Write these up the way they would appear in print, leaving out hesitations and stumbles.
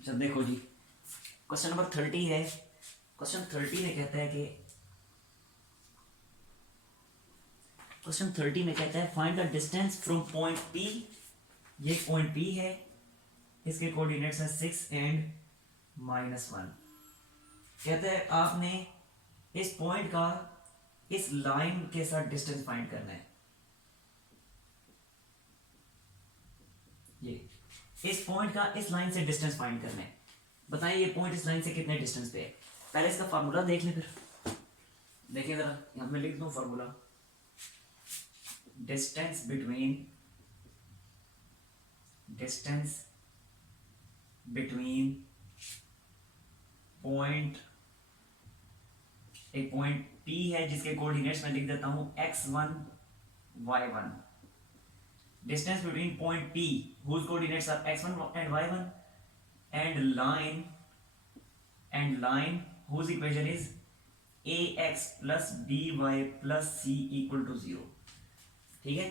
अच्छा देखो जी, question number 30 है। क्वेश्चन 30 में कहता है कि क्वेश्चन 30 में कहता है find the distance from point P. ये पॉइंट पी है, इसके कोऑर्डिनेट्स हैं 6 एंड -1। कहता है आपने इस पॉइंट का इस लाइन के साथ डिस्टेंस फाइंड करना है। ये इस पॉइंट का इस लाइन से डिस्टेंस फाइंड करना है। बताइए ये पॉइंट इस लाइन से कितने डिस्टेंस पे है। पहले इसका फार्मूला देख लें, फिर देखिए जरा, यहां मैं लिख दूं फार्मूला। डिस्टेंस बिटवीन पॉइंट, एक पॉइंट P है जिसके कोऑर्डिनेट्स मैं लिख देता हूं x1 y1। Distance between point P whose coordinates are x1 and y1 and line whose equation is ax plus by plus c equal to 0। ठीक है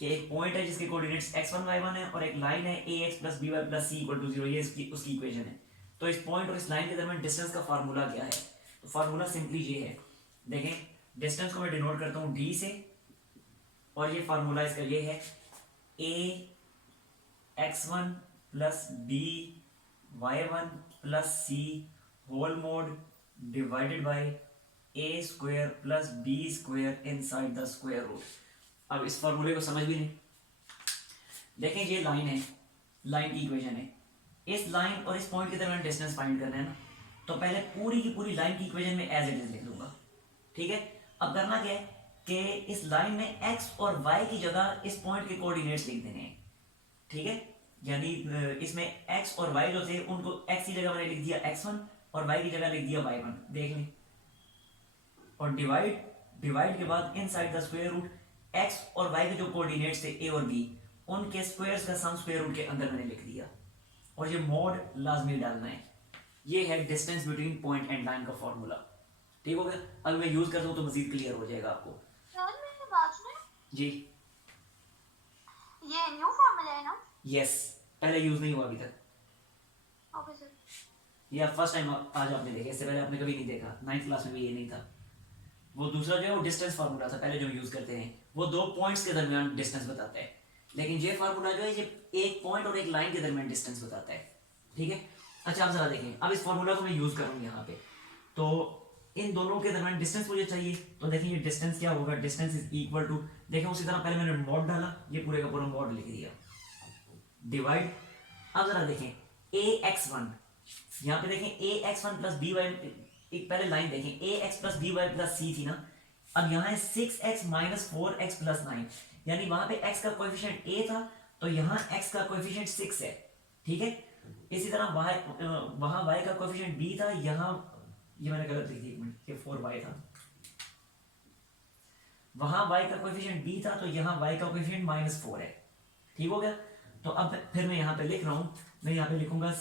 कि एक पॉइंट है जिसके कोऑर्डिनेट्स x1 y1 है और एक लाइन है ax plus by plus c equal to 0। ये उसकी इक्वेशन है। तो इस पॉइंट और इस लाइन के दरमियान डिस्टेंस का फार्मूला क्या है? तो फार्मूला सिंपली ये है, देखें डिस्टेंस को मैं डिनोट करता हूं d से, और ये फार्मूला इसका ये है a x1 plus b y1 plus c whole mod divided by a square plus b square inside the square root. अब इस फार्मूले को समझ भी नहीं। देखें ये लाइन है, लाइन की इक्वेशन है। इस लाइन और इस पॉइंट के दरमियान डिस्टेंस फाइंड करना है ना, तो पहले पूरी की पूरी लाइन की इक्वेशन में एज इट इज लिख लूंगा। ठीक है, अब करना क्या है कि इस लाइन में x और y की जगह इस पॉइंट के कोऑर्डिनेट्स लिख देने हैं। ठीक है, यानी इसमें x और y जो थे उनको x की जगह मैंने लिख दिया x1 और y की जगह लिख दिया y1। देख लें, और डिवाइड के बाद inside the square root x और y के जो कोऑर्डिनेट्स थे a और b उनके स्क्वायर्स का सम स्क्वायर रूट के अंदर मैंने लिख दिया, और ये मोड लाजमी डालना है। ये है distance between point and line का फॉर्मूला। ठीक हो गया? अगर मैं यूज करता हूं तो मजीद क्लियर हो जाएगा आपको। सर मेरी बात सुने जी ये न्यू फॉर्मूला है ना? यस, पहले यूज नहीं हुआ अभी तक। Okay sir. ये फर्स्ट टाइम आज आपने देखा, इससे पहले आपने कभी नहीं देखा। 9th क्लास में भी ये नहीं था। वो दूसरा जो है वो डिस्टेंस फार्मूला था पहले जो यूज करते हैं, वो दो पॉइंट्स के दरमियान डिस्टेंस बताता है। लेकिन ये फार्मूला जो है ये एक पॉइंट और एक लाइन के दरमियान डिस्टेंस बताता है। ठीक है, अच्छा आप जरा देखें, अब इस फार्मूला को मैं यूज करूंगा यहाँ पे, तो इन दोनों के दरमियान डिस्टेंस मुझे चाहिए। तो देखिए ये डिस्टेंस क्या होगा, डिस्टेंस इज इक्वल टू, देखें उसी तरह पहले मैंने मॉड डाला, ये पूरे का पूरा मॉड लिख दिया, डिवाइड। अब जरा देखें ax1, यहाँ पे देखें ax1 प्लस by, एक पहले लाइन देखें ax plus by plus c थी ना, अब यहाँ है 6x माइनस 4x प्लस 9, यानी वहां पे x का कोएफिशिएंट a था तो यहाँ x का कोएफिशिएंट 6 है। ठीक है, इसी तरह वहां y का कोएफिशिएंट b था, यहाँ ये मैंने गलत लिख दी, एक मिनट, ये 4y था। वहां y का कोएफिशिएंट b था तो यहाँ y का कोएफिशिएंट -4 है। ठीक हो गया? तो अब फिर मैं यहाँ पे लिख रहा हूं, मैं यहाँ पे लिखूंगा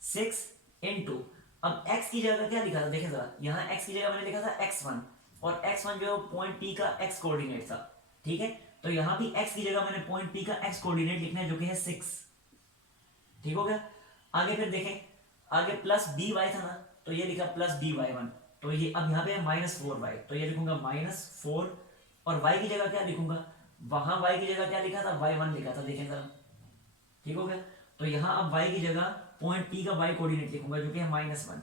6 इंटू, अब x की जगह क्या लिखा था, देखें जरा, यहाँ x की जगह मैंने लिखा था x1, और x1 जो पॉइंट P का x कोऑर्डिनेट था। ठीक है, तो यहाँ भी x की जगह मैंने पॉइंट P का x कोऑर्डिनेट लिखना है जो कि है 6। ठीक हो गया? आगे फिर देखें, आगे प्लस by था ना, तो ये लिखा प्लस by1, तो ये अब यहाँ पे है -4y, तो ये लिखूंगा -4, और y की जगह क्या लिखूंगा, वहां y की जगह क्या लिखा था, y1 लिखा था, देखें जरा। ठीक हो गया? तो यहां अब y की जगह पॉइंट P का y कोऑर्डिनेट लिखूंगा जो कि है -1।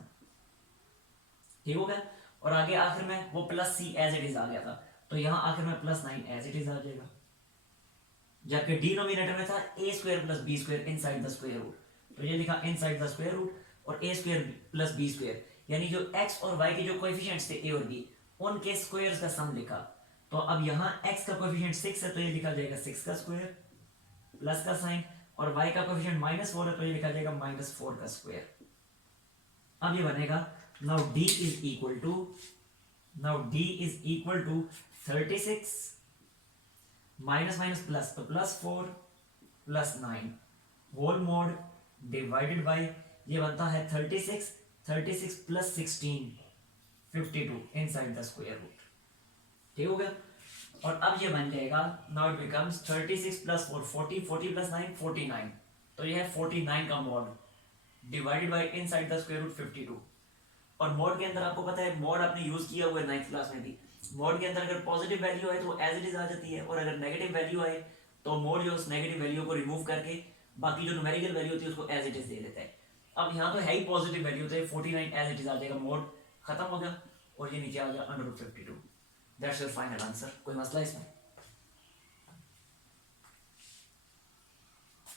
ठीक हो गया? और आगे आखिर में वो plus c as it is आ गया था, तो यहां आखिर में +9 एज इट इज आ जाएगा, जबकि डिनोमिनेटर में था a square plus b square inside the square root, तो ये लिखा इनसाइड द स्क्वायर रूट, और a square plus b square, यानी जो x और y के जो कोएफिशिएंट्स थे a और b उनके स्क्वायर्स का सम लिखा। तो अब यहाँ x का कोएफिशिएंट 6 है तो ये लिखा जाएगा 6 का स्क्वायर प्लस का साइन, और y का कोएफिशिएंट -4 है तो ये लिखा जाएगा -4 का स्क्वायर। अब ये बनेगा now d is equal to 36 minus minus plus, तो +4 plus 9 whole mod divided by, ये बनता है 36 प्लस 16 52 इनसाइड द स्क्वायर रूट। ठीक हो गया? और अब ये बन जाएगा, now it becomes 36 plus 4 40 40 plus 9 49, तो ये है 49 का mod divided by inside the square root 52। और मॉड के अंदर आपको पता है, मॉड आपने यूज किया हुआ है 9th क्लास में भी। मॉड के अंदर अगर पॉजिटिव वैल्यू आए तो एज इट इज आ जाती है, और अगर नेगेटिव वैल्यू आए तो मॉड जो उस नेगेटिव वैल्यू को रिमूव करके बाकी जो न्यूमेरिकल वैल्यू होती है उसको एज इट इज दे देता है। अब यहाँ तो है ही पॉजिटिव वैल्यू, तो 49 एज इट इज आ जाएगा, मोड खत्म हो गया, और ये नीचे आ गया under root 52। That's your final answer. कोई मसला इसमें?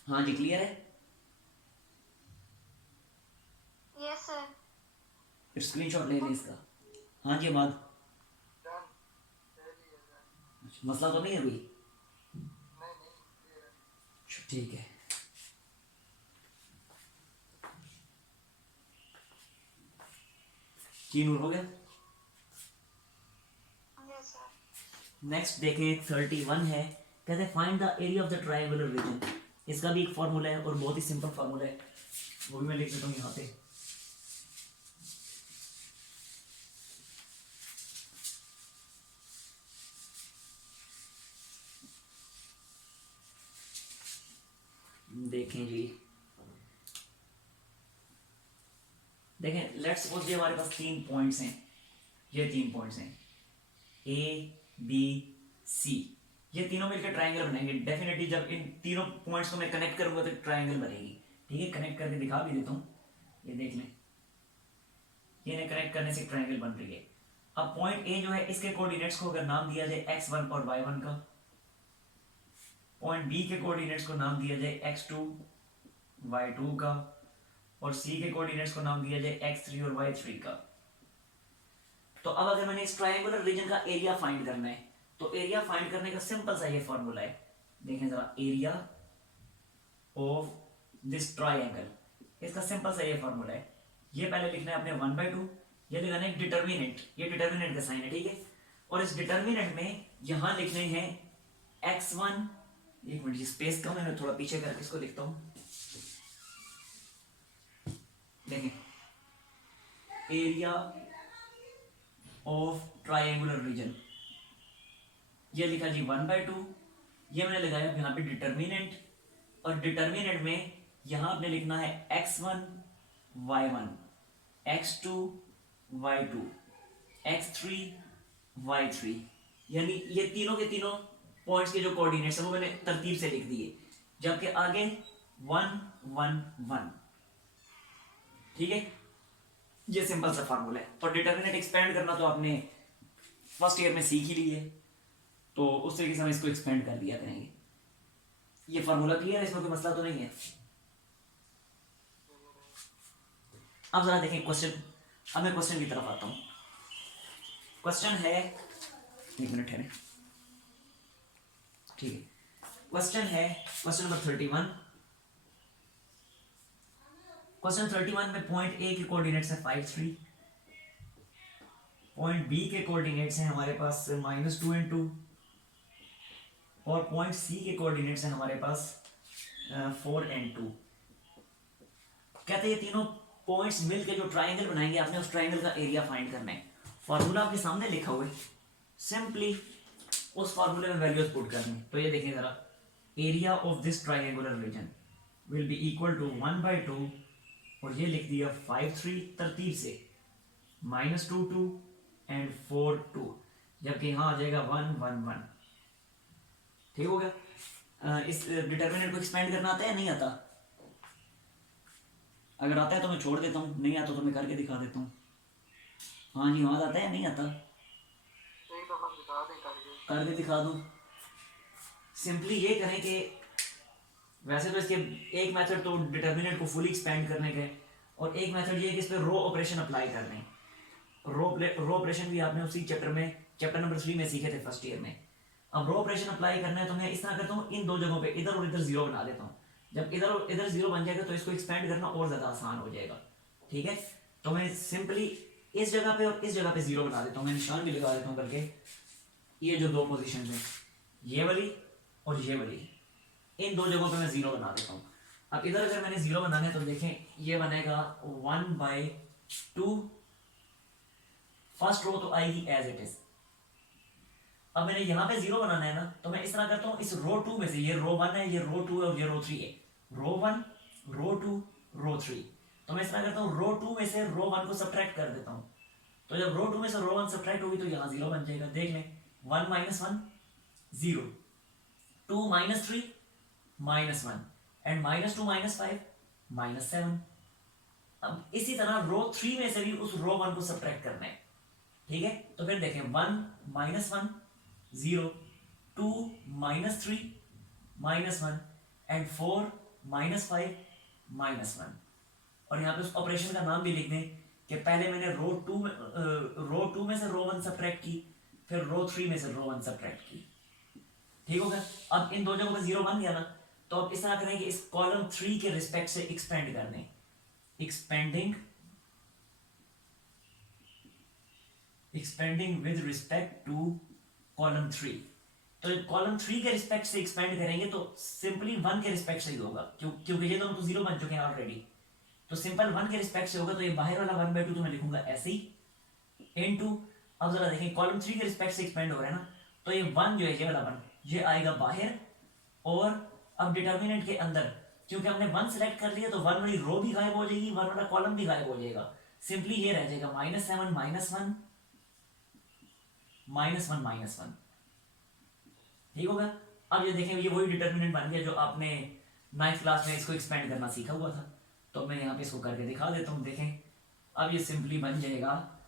हाँ जी, क्लियर है? Yes sir. स्क्रीनशॉट ले लें इसका। हाँ जी अमाद, मसला तो नहीं है कोई? ठीक है। नूर हो गया। Yes sir. नेक्स्ट देखें 31 है, कहते हैं find the area of the triangular region. इसका भी एक फार्मूला है और बहुत ही सिंपल फार्मूला है, वो भी मैं लिख देता हूँ यहाँ पे। देखें जी, देखें लेट्स सपोज ये हमारे पास 3 पॉइंट्स हैं, ये 3 पॉइंट्स हैं ए बी सी, ये तीनों मिलकर ट्रायंगल बनेंगे डेफिनेटली। जब इन तीनों पॉइंट्स को मैं कनेक्ट करूंगा तो ट्रायंगल बनेगी। ठीक है, कनेक्ट करके दिखा भी देता हूँ, ये देख लें, ये कनेक्ट करने से ट्रायंगल बन रही है। अब पॉइंट ए जो है, इसके कोऑर्डिनेट्स को अगर नाम दिया जाए x1 और y1 का, पॉइंट बी के कोऑर्डिनेट्स को नाम दिया जाए x2 y2 का, और सी के कोऑर्डिनेट्स को नाम दिया जाए x3 और y3 का। तो अब अगर मैंने इस ट्रायंगुलर रीजन का एरिया फाइंड करना है, तो एरिया फाइंड करने का सिंपल सा ये फॉर्मूला है। देखें जरा, एरिया ऑफ दिस ट्रायंगल, इसका सिंपल सा ये फॉर्मूला है। ये पहले लिखना है अपने 1/2, ये लिखना है डिटर्मिनेंट, ये डिटर्मिनेंट का साइन है, ठीक है। और इस डिटर्मिनेंट में यहां लिखने हैं x1, एक मिनट स्पेस कम है, मैं थोड़ा पीछे करके इसको लिखता हूं। देखें, एरिया ऑफ ट्रायंगुलर रीजन, ये लिखा जी 1/2, ये मैंने लगाया यहाँ पे डिटर्मिनेंट, और डिटर्मिनेंट में यहां आपने लिखना है x1 y1, x2 y2, x3 y3, यानी ये तीनों के तीनों पॉइंट्स के जो कोऑर्डिनेट्स हैं वो मैंने तरतीब से लिख दिए, जबकि आगे 1 1 1। ठीक है, ये सिंपल सा फार्मूला है। और डिटर्मिनेंट एक्सपेंड करना तो आपने फर्स्ट ईयर में सीख ही ली है, तो उस तरीके से हम इसको एक्सपेंड कर दिया करेंगे। ये फार्मूला क्लियर है, इसमें कोई मसला तो नहीं है? अब जरा देखें क्वेश्चन। अब मैं क्वेश्चन की तरफ आता हूं। क्वेश्चन है, एक मिनट है, ठीक है। क्वेश्चन है क्वेश्चन नंबर 31। क्वेश्चन 31 में पॉइंट ए के कोऑर्डिनेट्स है 5 3, पॉइंट बी के कोऑर्डिनेट्स हैं हमारे पास -2 and 2, और पॉइंट सी के कोऑर्डिनेट्स हैं हमारे पास 4 and 2। कहते हैं ये तीनों पॉइंट्स मिलकर जो ट्रायंगल बनाएंगे, आपने उस ट्रायंगल का एरिया फाइंड करना है। फार्मूला आपके सामने लिखा हुआ है, सिंपली उस फार्मूले में वैल्यूज पुट करनी। तो ये देखिए जरा, area of this triangular region will be equal to 1/2, और ये लिख दिया 5 3 तरतीब से, -2 2 एंड 4 2, जबकि यहाँ आ जाएगा 1 1 1। ठीक हो गया। इस डिटर्मिनेंट को एक्सपेंड करना आता है या नहीं आता? अगर आता है तो मैं छोड़ देता हूँ, नहीं आता तो मैं करके दिखा देता हूँ। हाँ जी, वहाँ आता है या नहीं आता? करके दिखा दूँ। सिंपली ये करें कि वैसे तो इसके एक मेथड तो डिटर्मिनेंट को फुली एक्सपेंड करने का है, और एक मेथड ये है कि इस पर रो ऑपरेशन अप्लाई करने हैं। रो ऑपरेशन भी आपने उसी चैप्टर नंबर 3 में सीखे थे फर्स्ट ईयर में। अब रो ऑपरेशन अप्लाई करना है तो मैं इस तरह करता हूँ, इन दो जगहों पे इधर और इधर 0 बना देता हूँ। जब इधर और इधर 0 बन जाएगा तो इसको एक्सपेंड करना और ज़्यादा आसान हो जाएगा। ठीक है, तो मैं सिंपली इस जगह पे और इस जगह पे 0 बना देता हूँ। मैं निशान भी लगा देता हूँ करके, ये जो दो पोजिशन है, ये वाली और ये वाली, इन दो जगहों पे मैं 0 बना देता हूँ। अब इधर अगर मैंने 0 बनाना है तो देखें, ये बनेगा 1/2, फर्स्ट रो तो आएगी एज इट इज। अब मैंने यहाँ पे 0 बनाना है ना, तो मैं इस तरह करता हूँ, इस रो 2 में से, ये रो 1 है, ये रो 2 है और ये रो 3 है, रो 1, रो 2, रो 3। तो मैं इस तरह करता हूँ, रो 2 में से रो 1 को सब्ट्रैक्ट कर देता हूँ। तो जब रो 2 में से रो 1 सब्ट्रैक्ट होगी तो यहाँ 0 बन जाएगा। देख लें, 1 minus 1 0, 2 minus 3 minus 1 and minus 2 minus 5 minus 7। अब इसी तरह रो 3 में से भी उस रो 1 को सब्ट्रैक्ट करना है। ठीक है, तो फिर देखें, 1 minus 1 0, 2 minus 3 minus 1 and 4 minus 5 minus 1। और यहाँ पे उस ऑपरेशन का नाम भी लिख दें कि पहले मैंने रो 2 में से रो 1 सब्ट्रैक्ट की, फिर रो 3 में से रो 1 सब्ट्रैक्ट की। ठीक होगा। अब इन दो जगहों पर 0 बन गया ना, तो अब इस तरह करें कि इस कॉलम 3 के रिस्पेक्ट से एक्सपेंड कर दें। Expanding with respect to column 3। तो कॉलम 3 के रिस्पेक्ट से एक्सपेंड करेंगे तो सिंपली 1 के रिस्पेक्ट से ही होगा, क्योंकि ये दोनों तो 0 बन चुके हैं ऑलरेडी। तो सिंपल 1 के रिस्पेक्ट से होगा, तो ये बाहर वाला 1/2 तो मैं लिखूंगा ऐसे ही इनटू। अब जरा देखें, कॉलम 3 के रिस्पेक्ट से एक्सपेंड हो रहा है ना, तो ये 1 जो है, ये वाला 1 ये आएगा बाहर। और अब डिटर्मिनेंट के अंदर क्योंकि हमने 1 सेलेक्ट कर लिया, तो 1 वाली रो भी गायब हो जाएगी, 1 वाला कॉलम भी गायब हो जाएगा। सिंपली ये रह जाएगा -7 -1 -1 -1। ठीक होगा। अब ये देखें, ये वही डिटर्मिनेंट बन गया जो आपने 9th क्लास में इसको एक्सपेंड करना सीखा हुआ था। तो मैं यहाँ पे इसको करके दिखा देता हूँ। देखें, अब ये सिंपली बन जाएगा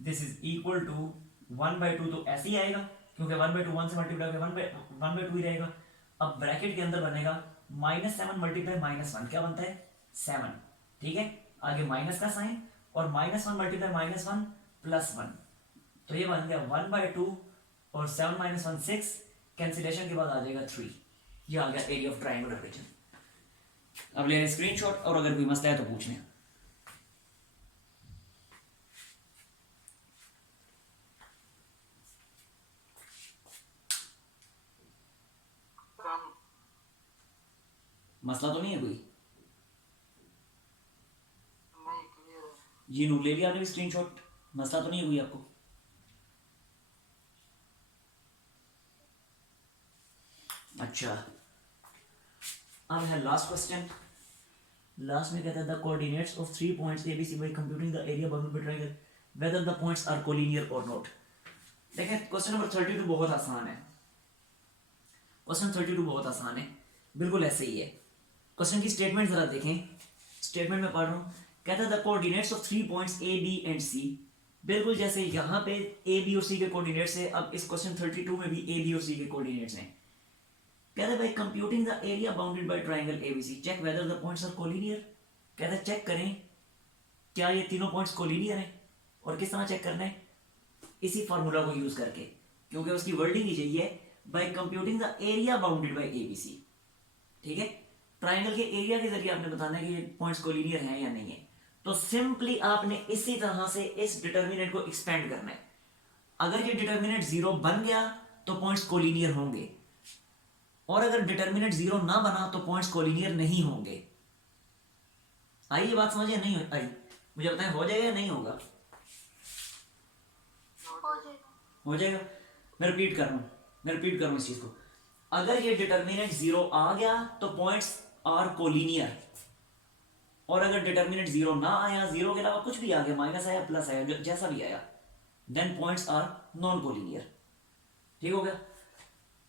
दिस इज इक्वल टू 1/2, तो ऐसे ही आएगा क्योंकि 1/2 1 से मल्टीप्लाई होकर 1/2 ही रहेगा। अब ब्रैकेट के अंदर बनेगा -7 मल्टीप्लाई -1 क्या बनता है 7। ठीक है, आगे माइनस का साइन और -1 मल्टीप्लाई -1 +1, तो ये बन गया 1/2 और 7 - 1 6, कैंसिलेशन के बाद आ जाएगा 3। ये आ गया एरिया ऑफ ट्रायंगुलर रीजन। अब ले लें स्क्रीनशॉट, और अगर कोई मसला है तो पूछ लें। मसला तो नहीं है कोई? जी नूर, ले लिया आपने स्क्रीनशॉट? मसला तो नहीं है कोई आपको? अच्छा, अब है लास्ट क्वेश्चन। लास्ट में कहता है the coordinates of 3 points ABC by computing the area bounded by triangle whether the points are collinear और नॉट। देखें, क्वेश्चन नंबर 32 बहुत आसान है। क्वेश्चन 32 बहुत आसान है, बिल्कुल ऐसे ही है। क्वेश्चन की स्टेटमेंट जरा देखें। स्टेटमेंट में पढ़ रहा हूँ, कहता है the coordinates of 3 points A, B and C, बिल्कुल जैसे यहाँ पे A, B और C के कोऑर्डिनेट्स है, अब इस क्वेश्चन 32 में भी A, B और C के कोऑर्डिनेट्स हैं। कहता है भाई computing the area bounded by triangle ABC check whether the points are collinear. कहता है चेक करें क्या ये तीनों पॉइंट्स कोलिनियर हैं। और किस तरह चेक करना है? इसी फार्मूला को यूज करके, क्योंकि उसकी वर्डिंग ही चाहिए by computing the area bounded by ABC। ठीक है, ट्रायंगल के एरिया के जरिए आपने बताना है कि ये पॉइंट्स कोलिनियर हैं या नहीं है। तो सिंपली आपने इसी तरह से इस डिटर्मिनेंट को एक्सपेंड करना है। अगर ये डिटर्मिनेंट 0 बन गया तो पॉइंट्स कोलिनियर होंगे, और अगर डिटर्मिनेंट 0 ना बना तो पॉइंट्स कोलिनियर नहीं होंगे। आई ये बात समझ या नहीं आई? मुझे बताएं, हो जाएगा या नहीं होगा? हो जाएगा। मैं रिपीट कर रहा हूं इस चीज को। अगर ये डिटर्मिनेंट 0 आ गया तो पॉइंट्स आर कोलिनियर, और अगर डिटर्मिनेंट 0 ना आया, 0 के अलावा कुछ भी आ गया, माइनस आया प्लस आया, जैसा भी आया, then points are non collinear. ठीक हो गया?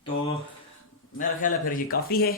तो मेरा ख्याल है फिर ये काफी है।